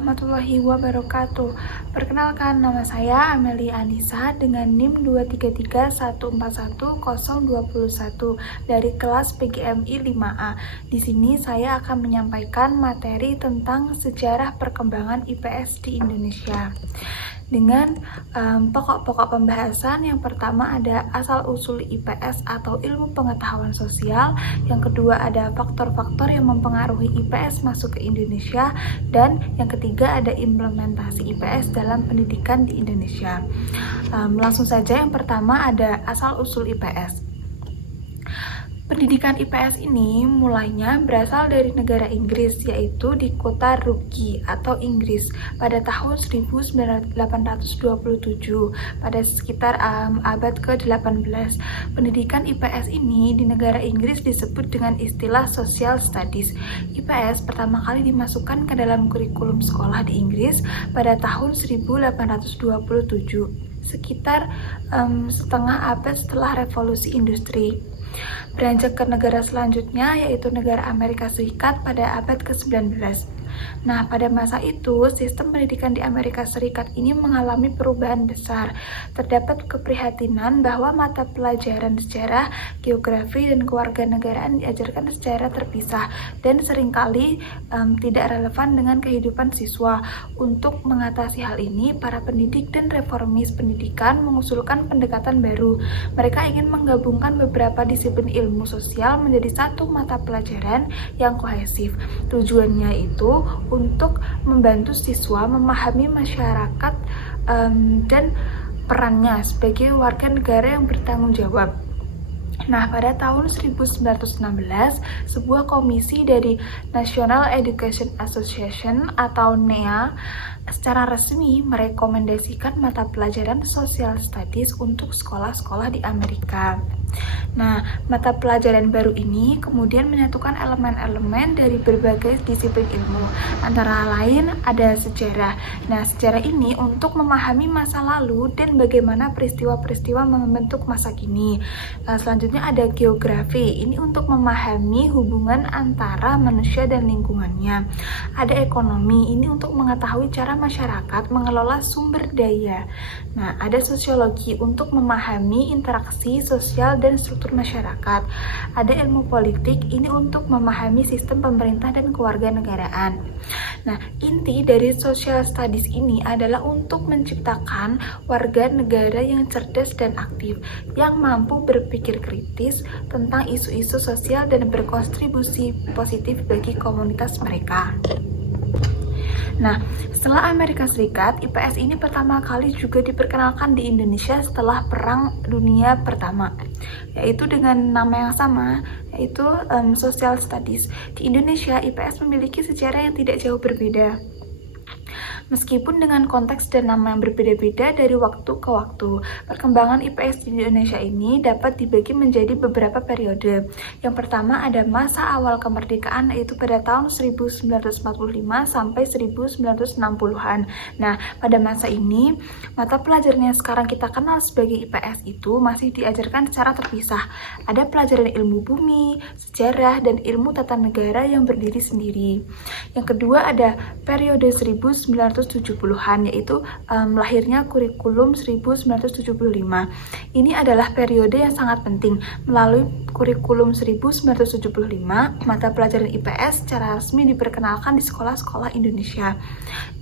warahmatullahi wabarakatuh. Perkenalkan, nama saya Amelia Anissa dengan NIM 233141021 dari kelas PGMI 5A. Di sini saya akan menyampaikan materi tentang sejarah perkembangan IPS di Indonesia. Dengan pokok-pokok pembahasan, yang pertama ada asal-usul IPS atau ilmu pengetahuan sosial, yang kedua ada faktor-faktor yang mempengaruhi IPS masuk ke Indonesia, dan yang ketiga ada implementasi IPS dalam pendidikan di Indonesia. Langsung saja, yang pertama ada asal-usul IPS. Pendidikan IPS ini mulainya berasal dari negara Inggris, yaitu di kota Ruggi atau Inggris pada tahun 1827 pada sekitar abad ke-18. Pendidikan IPS ini di negara Inggris disebut dengan istilah social studies. IPS pertama kali dimasukkan ke dalam kurikulum sekolah di Inggris pada tahun 1827, sekitar setengah abad setelah revolusi industri. Beranjak ke negara selanjutnya, yaitu negara Amerika Serikat pada abad ke-19. Nah, pada masa itu, sistem pendidikan di Amerika Serikat ini mengalami perubahan besar. Terdapat keprihatinan bahwa mata pelajaran sejarah, geografi, dan kewarganegaraan diajarkan secara terpisah dan seringkali tidak relevan dengan kehidupan siswa. Untuk mengatasi hal ini, para pendidik dan reformis pendidikan mengusulkan pendekatan baru. Mereka ingin menggabungkan beberapa disiplin ilmu sosial menjadi satu mata pelajaran yang kohesif. Tujuannya itu untuk membantu siswa memahami masyarakat dan perannya sebagai warga negara yang bertanggung jawab. Nah, pada tahun 1916, sebuah komisi dari National Education Association atau NEA secara resmi merekomendasikan mata pelajaran Social Studies untuk sekolah-sekolah di Amerika. Nah, mata pelajaran baru ini kemudian menyatukan elemen-elemen dari berbagai disiplin ilmu, antara lain ada sejarah. Nah, sejarah ini untuk memahami masa lalu dan bagaimana peristiwa-peristiwa membentuk masa kini. Selanjutnya ada geografi, ini untuk memahami hubungan antara manusia dan lingkungannya. Ada ekonomi, ini untuk mengetahui cara masyarakat mengelola sumber daya. Nah, ada sosiologi untuk memahami interaksi sosial dan struktur masyarakat. Ada ilmu politik, ini untuk memahami sistem pemerintah dan kewarganegaraan. Nah, inti dari social studies ini adalah untuk menciptakan warga negara yang cerdas dan aktif, yang mampu berpikir kritis tentang isu-isu sosial dan berkontribusi positif bagi komunitas mereka. Nah, setelah Amerika Serikat, IPS ini pertama kali juga diperkenalkan di Indonesia setelah Perang Dunia Pertama, yaitu dengan nama yang sama, yaitu Social Studies. Di Indonesia, IPS memiliki sejarah yang tidak jauh berbeda, meskipun dengan konteks dan nama yang berbeda-beda dari waktu ke waktu. Perkembangan IPS di Indonesia ini dapat dibagi menjadi beberapa periode. Yang pertama ada masa awal kemerdekaan, yaitu pada tahun 1945 sampai 1960-an. Nah, pada masa ini, mata pelajaran yang sekarang kita kenal sebagai IPS itu masih diajarkan secara terpisah. Ada pelajaran ilmu bumi, sejarah, dan ilmu tata negara yang berdiri sendiri. Yang kedua ada periode 1970-an, yaitu lahirnya kurikulum 1975. Ini adalah periode yang sangat penting. Melalui kurikulum 1975, mata pelajaran IPS secara resmi diperkenalkan di sekolah-sekolah Indonesia.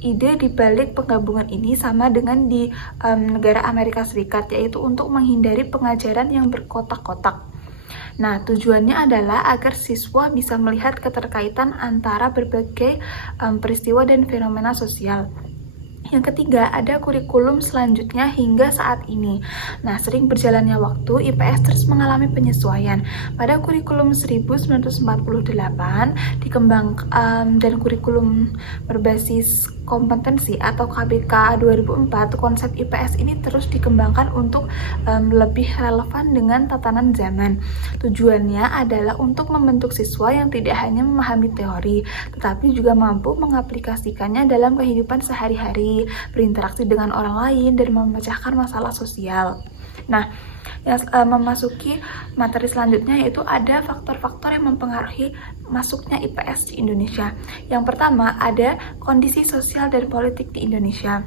Ide dibalik penggabungan ini sama dengan di negara Amerika Serikat, yaitu untuk menghindari pengajaran yang berkotak-kotak. Nah, tujuannya adalah agar siswa bisa melihat keterkaitan antara berbagai peristiwa dan fenomena sosial. Yang ketiga, ada kurikulum selanjutnya hingga saat ini. Nah, sering berjalannya waktu, IPS terus mengalami penyesuaian. Pada kurikulum 1948 dikembangkan dan kurikulum berbasis kompetensi atau KBK 2004, konsep IPS ini terus dikembangkan untuk lebih relevan dengan tatanan zaman. Tujuannya adalah untuk membentuk siswa yang tidak hanya memahami teori, tetapi juga mampu mengaplikasikannya dalam kehidupan sehari-hari, berinteraksi dengan orang lain, dan memecahkan masalah sosial. Nah, yang memasuki materi selanjutnya, yaitu ada faktor-faktor yang mempengaruhi masuknya IPS di Indonesia. Yang pertama, ada kondisi sosial dan politik di Indonesia.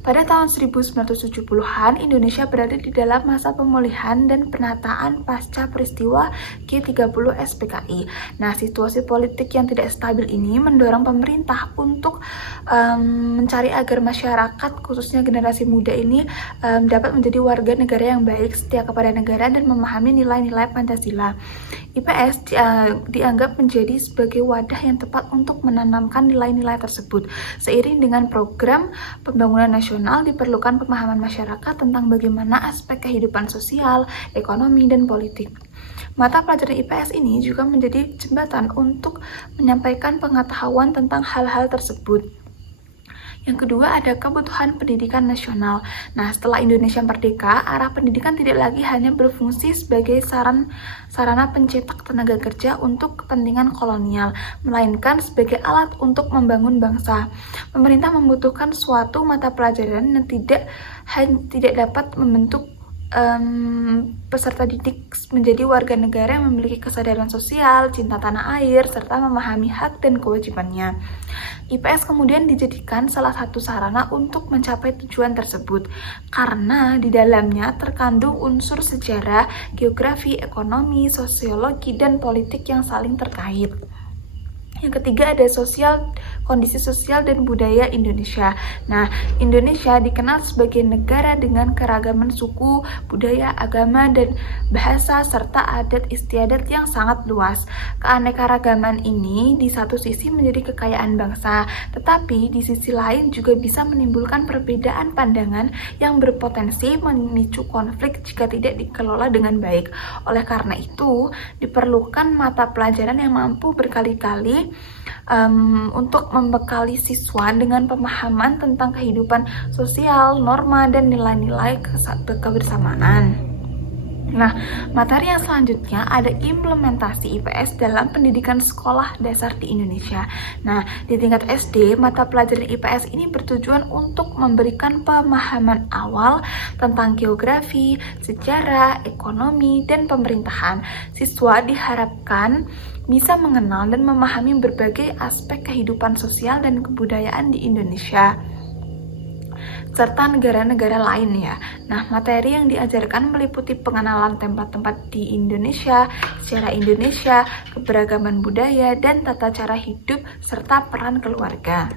Pada tahun 1970-an, Indonesia berada di dalam masa pemulihan dan penataan pasca peristiwa G30 SPKI. Nah, situasi politik yang tidak stabil ini mendorong pemerintah untuk mencari agar masyarakat, khususnya generasi muda ini, dapat menjadi warga negara yang baik, setia kepada negara, dan memahami nilai-nilai Pancasila. IPS dianggap menjadi sebagai wadah yang tepat untuk menanamkan nilai-nilai tersebut. Seiring dengan program pembangunan nasional, diperlukan pemahaman masyarakat tentang bagaimana aspek kehidupan sosial, ekonomi, dan politik. Mata pelajaran IPS ini juga menjadi jembatan untuk menyampaikan pengetahuan tentang hal-hal tersebut. Yang kedua, ada kebutuhan pendidikan nasional. Nah, setelah Indonesia merdeka, arah pendidikan tidak lagi hanya berfungsi sebagai sarana pencetak tenaga kerja untuk kepentingan kolonial, melainkan sebagai alat untuk membangun bangsa. Pemerintah membutuhkan suatu mata pelajaran yang tidak dapat membentuk peserta didik menjadi warga negara yang memiliki kesadaran sosial, cinta tanah air, serta memahami hak dan kewajibannya. IPS kemudian dijadikan salah satu sarana untuk mencapai tujuan tersebut, karena di dalamnya terkandung unsur sejarah, geografi, ekonomi, sosiologi, dan politik yang saling terkait. Yang ketiga, ada kondisi sosial dan budaya Indonesia. Nah, Indonesia dikenal sebagai negara dengan keragaman suku, budaya, agama, dan bahasa, serta adat istiadat yang sangat luas. Keanekaragaman ini di satu sisi menjadi kekayaan bangsa, tetapi di sisi lain juga bisa menimbulkan perbedaan pandangan yang berpotensi memicu konflik jika tidak dikelola dengan baik. Oleh karena itu, diperlukan mata pelajaran yang mampu berkali-kali untuk membekali siswa dengan pemahaman tentang kehidupan sosial, norma, dan nilai-nilai kebersamaan. Nah, materi yang selanjutnya ada implementasi IPS dalam pendidikan sekolah dasar di Indonesia. Nah, di tingkat SD, mata pelajaran IPS ini bertujuan untuk memberikan pemahaman awal tentang geografi, sejarah, ekonomi, dan pemerintahan. Siswa diharapkan bisa mengenal dan memahami berbagai aspek kehidupan sosial dan kebudayaan di Indonesia serta negara-negara lain ya. Nah, materi yang diajarkan meliputi pengenalan tempat-tempat di Indonesia, sejarah Indonesia, keberagaman budaya, dan tata cara hidup serta peran keluarga.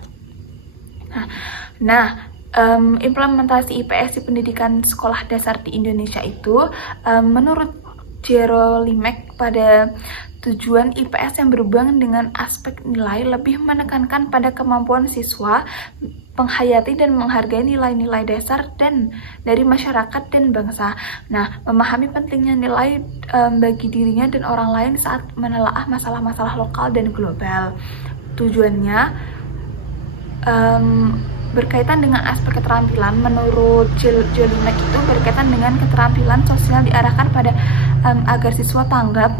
Implementasi IPS di pendidikan sekolah dasar di Indonesia itu menurut Jero Limek pada tujuan IPS yang berhubungan dengan aspek nilai lebih menekankan pada kemampuan siswa menghayati dan menghargai nilai-nilai dasar dan dari masyarakat dan bangsa. Nah, memahami pentingnya nilai bagi dirinya dan orang lain saat menelaah masalah-masalah lokal dan global. Tujuannya berkaitan dengan aspek keterampilan. Menurut Jolinek itu berkaitan dengan keterampilan sosial diarahkan pada agar siswa tanggap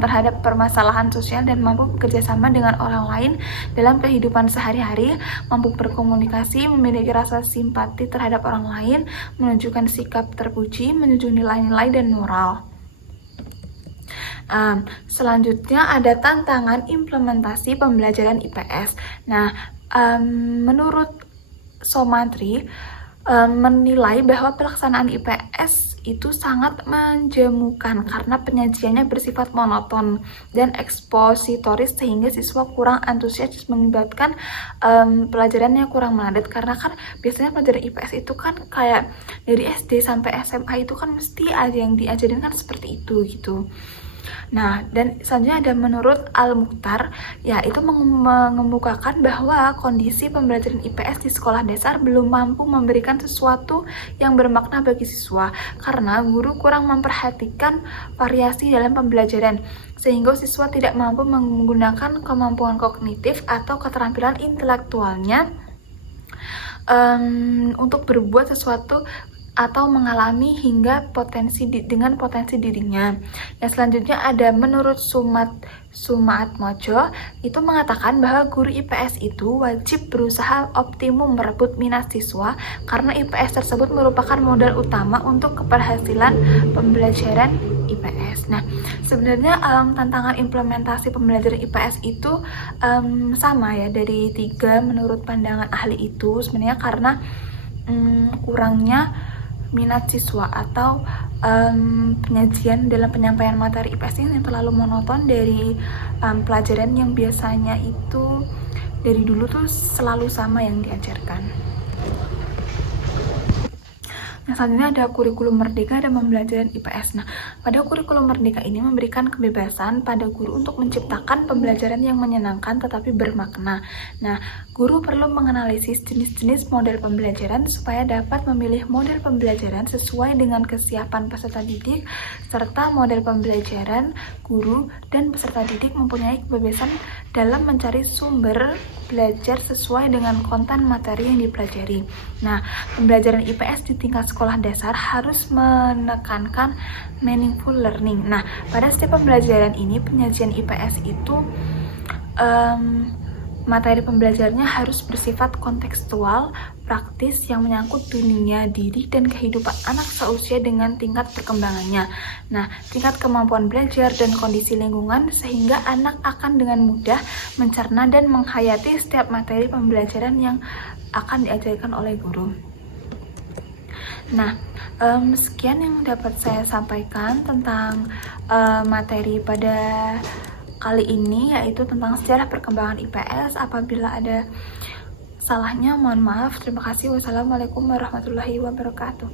terhadap permasalahan sosial dan mampu bekerja sama dengan orang lain dalam kehidupan sehari-hari, mampu berkomunikasi, memiliki rasa simpati terhadap orang lain, menunjukkan sikap terpuji, menunjukkan nilai-nilai dan moral. Selanjutnya ada tantangan implementasi pembelajaran IPS. Nah, menurut Somantri menilai bahwa pelaksanaan IPS itu sangat menjemukan karena penyajiannya bersifat monoton dan ekspositoris sehingga siswa kurang antusias, mengakibatkan pelajarannya kurang menarik. Karena kan biasanya pelajaran IPS itu kan kayak dari SD sampai SMA itu kan mesti ada yang diajarin kan seperti itu gitu. Nah, dan selanjutnya ada menurut Al-Mukhtar, yaitu mengemukakan bahwa kondisi pembelajaran IPS di sekolah dasar belum mampu memberikan sesuatu yang bermakna bagi siswa, karena guru kurang memperhatikan variasi dalam pembelajaran, sehingga siswa tidak mampu menggunakan kemampuan kognitif atau keterampilan intelektualnya untuk berbuat sesuatu atau mengalami hingga dengan potensi dirinya. Yang selanjutnya ada menurut Sumaatmojo itu mengatakan bahwa guru IPS itu wajib berusaha optimum merebut minat siswa karena IPS tersebut merupakan modal utama untuk keberhasilan pembelajaran IPS. Nah, sebenarnya tantangan implementasi pembelajaran IPS itu sama ya dari 3 menurut pandangan ahli itu sebenarnya karena kurangnya minat siswa atau penyajian dalam penyampaian materi IPS ini yang terlalu monoton dari pelajaran yang biasanya itu dari dulu tuh selalu sama yang diajarkan. Yang selanjutnya ada kurikulum merdeka dan pembelajaran IPS. Nah, pada kurikulum merdeka ini memberikan kebebasan pada guru untuk menciptakan pembelajaran yang menyenangkan tetapi bermakna. Nah, guru perlu menganalisis jenis-jenis model pembelajaran supaya dapat memilih model pembelajaran sesuai dengan kesiapan peserta didik, serta model pembelajaran guru dan peserta didik mempunyai kebebasan dalam mencari sumber belajar sesuai dengan konten materi yang dipelajari. Nah, pembelajaran IPS di tingkat sekolah dasar harus menekankan meaningful learning. Nah, pada setiap pembelajaran ini, penyajian IPS itu materi pembelajarannya harus bersifat kontekstual, praktis yang menyangkut dunia diri dan kehidupan anak seusia dengan tingkat perkembangannya. Nah, tingkat kemampuan belajar dan kondisi lingkungan sehingga anak akan dengan mudah mencerna dan menghayati setiap materi pembelajaran yang akan diajarkan oleh guru. Nah, sekian yang dapat saya sampaikan tentang materi pada kali ini, yaitu tentang sejarah perkembangan IPS. Apabila ada salahnya, mohon maaf. Terima kasih. Wassalamualaikum warahmatullahi wabarakatuh.